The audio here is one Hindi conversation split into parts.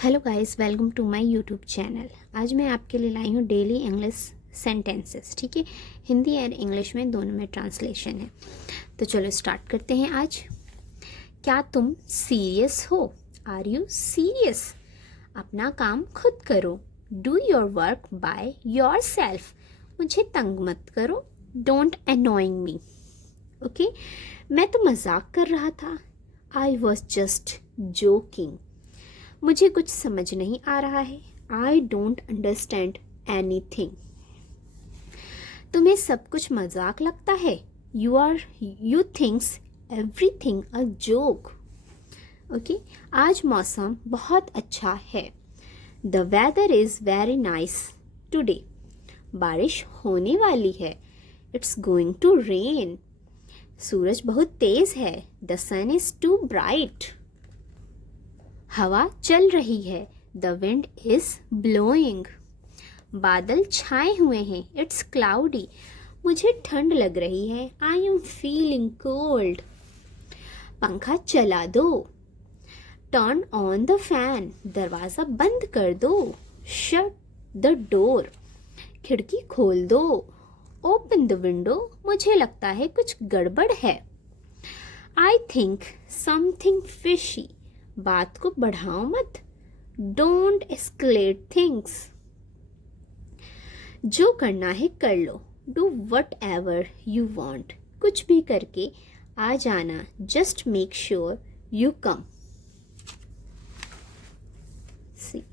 Hello guys, welcome to my YouTube channel. आज मैं आपके लिए लाई हूँ डेली इंग्लिश सेंटेंसेस। ठीक है, हिंदी और इंग्लिश में दोनों में ट्रांसलेशन है। तो चलो स्टार्ट करते हैं। आज, क्या तुम सीरियस हो? Are you serious? अपना काम खुद करो। Do your work by yourself. मुझे तंग मत करो। Don't annoying me. ओके, मैं तो मजाक कर रहा था। I was just joking. मुझे कुछ समझ नहीं आ रहा है। I don't understand anything. तुम्हें सब कुछ मजाक लगता है। You thinks everything a joke. Okay, आज मौसम बहुत अच्छा है। The weather is very nice today. बारिश होने वाली है। It's going to rain. सूरज बहुत तेज है। The sun is too bright. हवा चल रही है। The wind is blowing. बादल छाए हुए हैं। It's cloudy. मुझे ठंड लग रही है। I am feeling cold. पंखा चला दो। Turn on the fan. दरवाजा बंद कर दो। Shut the door. खिड़की खोल दो। Open the window. मुझे लगता है कुछ गड़बड़ है। I think something fishy. बात को बढ़ाओ मत। Don't escalate things. जो करना है कर लो। Do whatever you want. कुछ भी करके आ जाना। Just make sure you come. See,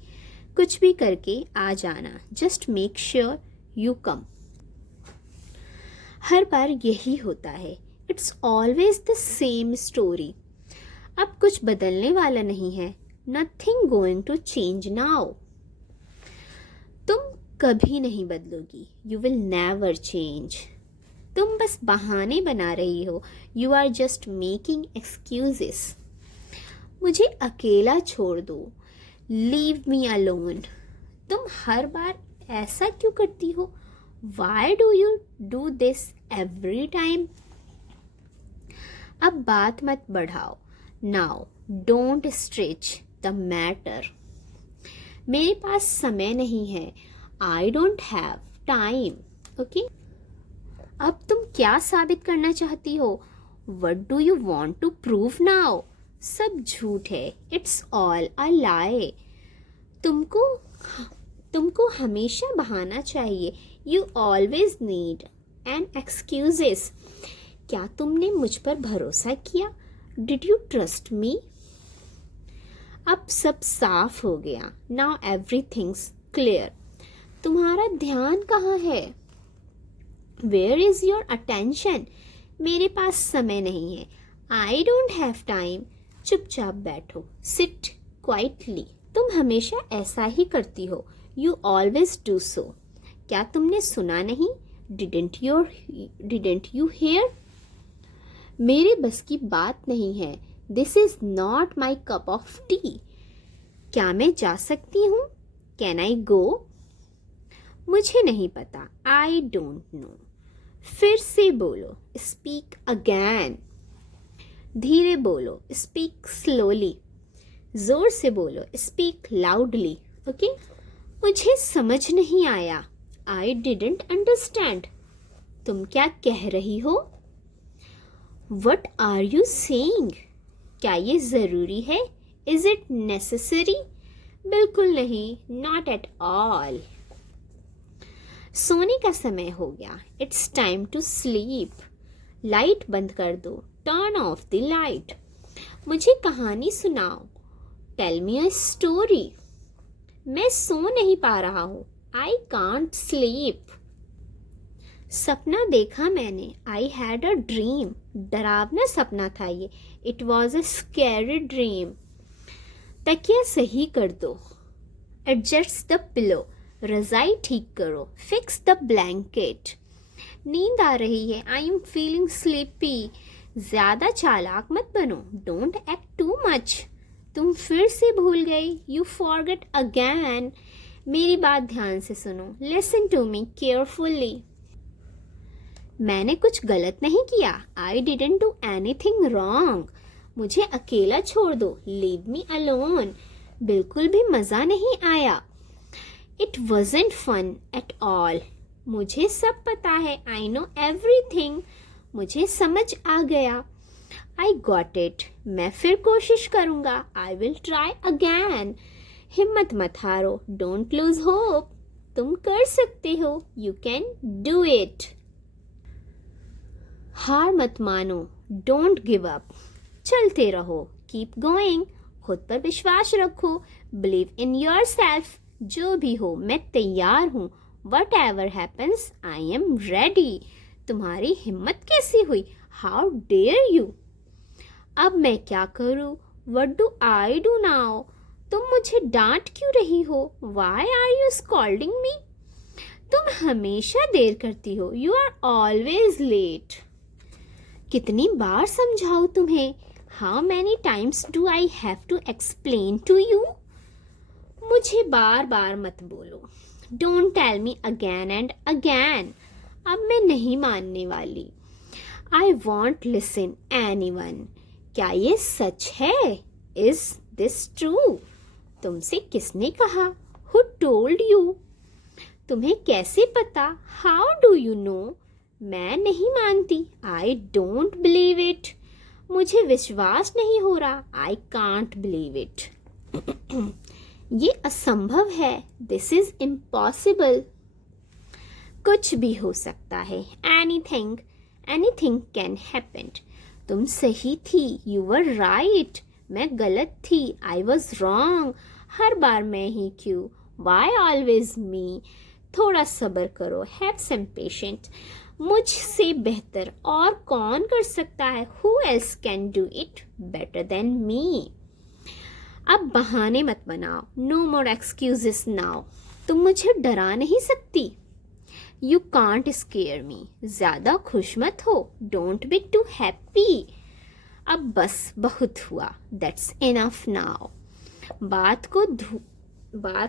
कुछ भी करके आ जाना। Just make sure you come. हर बार यही होता है। It's always the same story. अब कुछ बदलने वाला नहीं है। Nothing going to change now. तुम कभी नहीं बदलोगी। You will never change. तुम बस बहाने बना रही हो। You are just making excuses. मुझे अकेला छोड़ दो। Leave me alone. तुम हर बार ऐसा क्यों करती हो? Why do you do this every time? अब बात मत बढ़ाओ। Now don't stretch the matter. मेरे पास समय नहीं है। I don't have time. Okay, अब तुम क्या साबित करना चाहती हो? What do you want to prove now? सब झूठ है। It's all a lie. तुमको हमेशा बहाना चाहिए। You always need an excuses. क्या तुमने मुझ पर भरोसा किया? Did you trust me? अब सब साफ हो गया। Now everything's clear. तुम्हारा ध्यान कहाँ है? Where is your attention? मेरे पास समय नहीं है। I don't have time. चुपचाप बैठो। Sit quietly. तुम हमेशा ऐसा ही करती हो। You always do so. क्या तुमने सुना नहीं? Didn't you hear? मेरे बस की बात नहीं है। This is not my cup of tea. क्या मैं जा सकती हूँ? Can I go? मुझे नहीं पता। I don't know. फिर से बोलो। Speak again. धीरे बोलो। Speak slowly. जोर से बोलो। Speak loudly. ओके, मुझे समझ नहीं आया। I didn't understand. तुम क्या कह रही हो? What are you saying? क्या ये ज़रूरी है? Is it necessary? बिल्कुल नहीं। Not at all. सोने का समय हो गया। It's time to sleep. Light बंद कर दो। Turn off the light. मुझे कहानी सुनाओ। Tell me a story. मैं सो नहीं पा रहा हूँ। I can't sleep. सपना देखा मैंने। I had a dream. डरावना सपना था ये। It was a scary dream. तकिया सही कर दो। Adjust the pillow. रजाई ठीक करो। Fix the blanket. नींद आ रही है। I am feeling sleepy. ज़्यादा चालाक मत बनो। Don't act too much. तुम फिर से भूल गई। You forget again. मेरी बात ध्यान से सुनो। Listen to me carefully. मैंने कुछ गलत नहीं किया। I didn't do anything wrong. मुझे अकेला छोड़ दो। Leave me alone. बिल्कुल भी मज़ा नहीं आया। It wasn't fun at all. मुझे सब पता है, आई नो एवरीथिंग। मुझे समझ आ गया। I got it. मैं फिर कोशिश करूँगा। I will try again. हिम्मत मत हारो। Don't lose hope. तुम कर सकते हो। You can do it. हार मत मानो। Don't give up. चलते रहो। Keep going. खुद पर विश्वास रखो। Believe in yourself. जो भी हो मैं तैयार हूँ। Whatever happens I am ready. तुम्हारी हिम्मत कैसी हुई? How dare you. अब मैं क्या करूँ? What do I do now. तुम मुझे डांट क्यों रही हो? Why are you scolding me. तुम हमेशा देर करती हो। You are always late. कितनी बार समझाऊं तुम्हें? How many times do I have to explain to you. मुझे बार बार मत बोलो। Don't tell me again and again. अब मैं नहीं मानने वाली। I won't listen anyone. क्या ये सच है? Is this true? तुमसे किसने कहा? Who told you? तुम्हें कैसे पता? How do you know? मैं नहीं मानती। I don't believe it. मुझे विश्वास नहीं हो रहा। I can't believe it. ये असंभव है। This is impossible. कुछ भी हो सकता है। Anything can happen. तुम सही थी। You were right. मैं गलत थी। I was wrong. हर बार मैं ही क्यों? Why always me. थोड़ा सब्र करो। Have some patient. मुझसे बेहतर और कौन कर सकता है? Who else can do it better than me. अब बहाने मत बनाओ। No more excuses now. तुम मुझे डरा नहीं सकती। You can't scare me. ज़्यादा खुश मत हो। Don't be too happy. अब बस बहुत हुआ। That's enough now. बात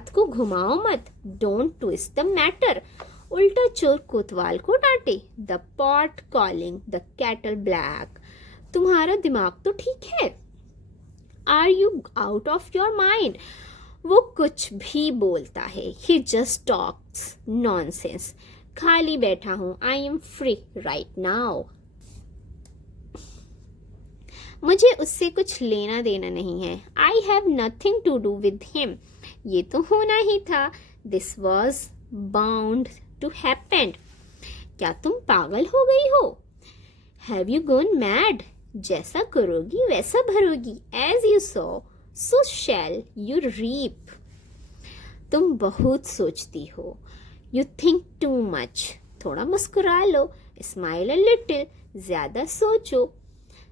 को घुमाओ मत। Don't twist the matter. उल्टा चोर कोतवाल को डांटे। The pot calling the kettle black. तुम्हारा दिमाग तो ठीक है। Are you out of your mind. वो कुछ भी बोलता है। He just talks nonsense. खाली बैठा हूँ। I am free right now. मुझे उससे कुछ लेना देना नहीं है। I have nothing to do with him. ये तो होना ही था। This was bound to happen. क्या तुम पागल हो गई हो? Have you gone mad. जैसा करोगी वैसा भरोगी। As you sow shall you reap. तुम बहुत सोचती हो। You think too much. थोड़ा मुस्कुरा लो। Smile a little. ज़्यादा सोचो।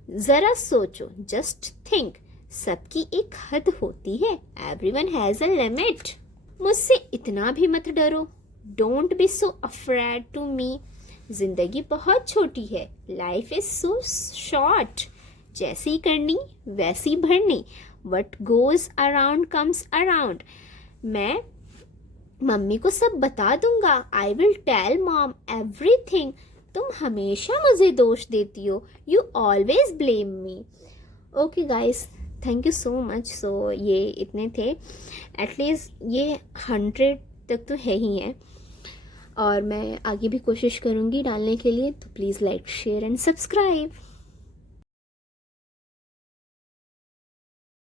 ज़रा सोचो। Just think. सबकी एक हद होती है। Everyone has a limit. मुझसे इतना भी मत डरो। Don't be so afraid to me. जिंदगी बहुत छोटी है। Life is so short. जैसी करनी वैसी भरनी। What goes around comes around. मैं मम्मी को सब बता दूंगा। I will tell mom everything. तुम हमेशा मुझे दोष देती हो। You always blame me. Okay guys, thank you so much. सो ये इतने थे। एटलीस्ट ये 100 तक तो है ही है, और मैं आगे भी कोशिश करूँगी डालने के लिए। तो please like share and subscribe.